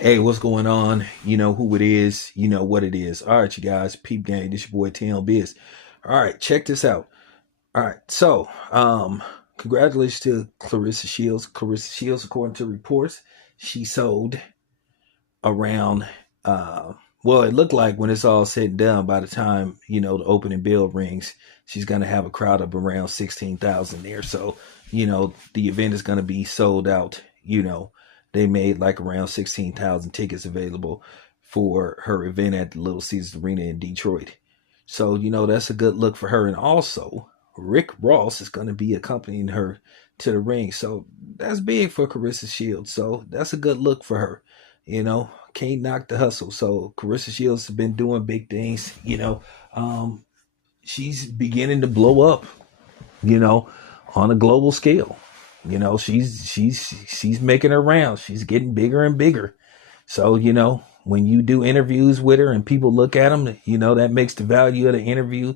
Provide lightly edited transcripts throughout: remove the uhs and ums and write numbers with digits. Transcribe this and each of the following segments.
Hey, what's going on? You know who it is. You know what it is. All right, you guys. Peep gang. This your boy Tim Biz. All right, check this out. All right, so congratulations to Clarissa Shields. Clarissa Shields, according to reports, she sold around. Uh, well, it looked like when it's all said and done, by the time the opening bell rings, she's gonna have a crowd of around 16,000 there. So the event is gonna be sold out. They made like around 16,000 tickets available for her event at the Little Caesars Arena in Detroit. So that's a good look for her, and also Rick Ross is going to be accompanying her to the ring. So that's big for Carissa Shields. So that's a good look for her. Can't knock the hustle. So Carissa Shields has been doing big things. She's beginning to blow up. You know, on a global scale. She's making her rounds. She's getting bigger and bigger. So when you do interviews with her and people look at them, that makes the value of the interview,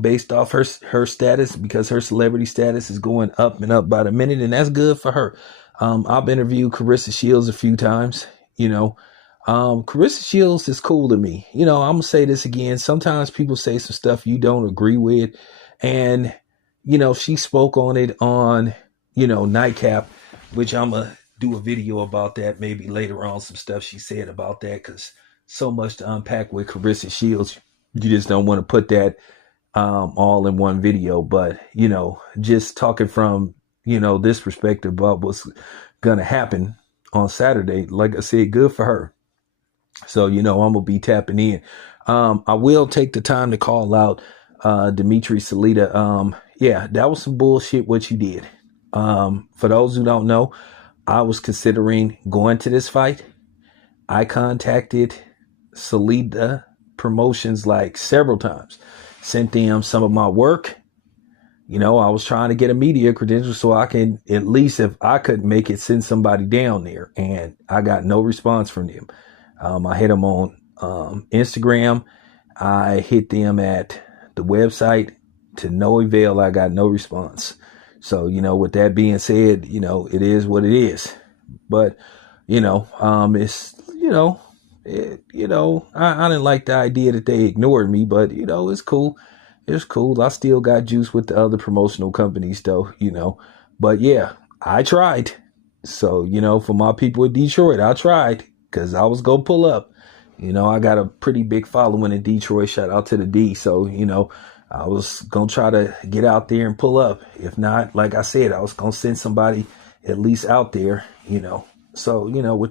based off her status, because her celebrity status is going up and up by the minute, and that's good for her. I've interviewed Carissa Shields a few times. Carissa Shields is cool to me. I'm gonna say this again. Sometimes people say some stuff you don't agree with, and she spoke on it on Nightcap, which I'm gonna do a video about that maybe later on. Some stuff she said about that, because so much to unpack with Carissa Shields. You just don't want to put that all in one video. But just talking from this perspective about what's gonna happen on Saturday, like I said, good for her. So I'm gonna be tapping in. I will take the time to call out Dimitri Salita. Yeah, that was some bullshit what you did. For those who don't know, I was considering going to this fight. I contacted Salida Promotions like several times, sent them some of my work. I was trying to get a media credential so I can, at least if I couldn't make it, send somebody down there. And I got no response from them. I hit them on Instagram. I hit them at the website, to no avail. I got no response. So, with that being said, it is what it is. But, it's, I didn't like the idea that they ignored me, but, it's cool. It's cool. I still got juice with the other promotional companies though, but yeah, I tried. So, for my people in Detroit, I tried, because I was going to pull up. I got a pretty big following in Detroit. Shout out to the D. So, I was going to try to get out there and pull up. If not, like I said, I was going to send somebody at least out there, So, with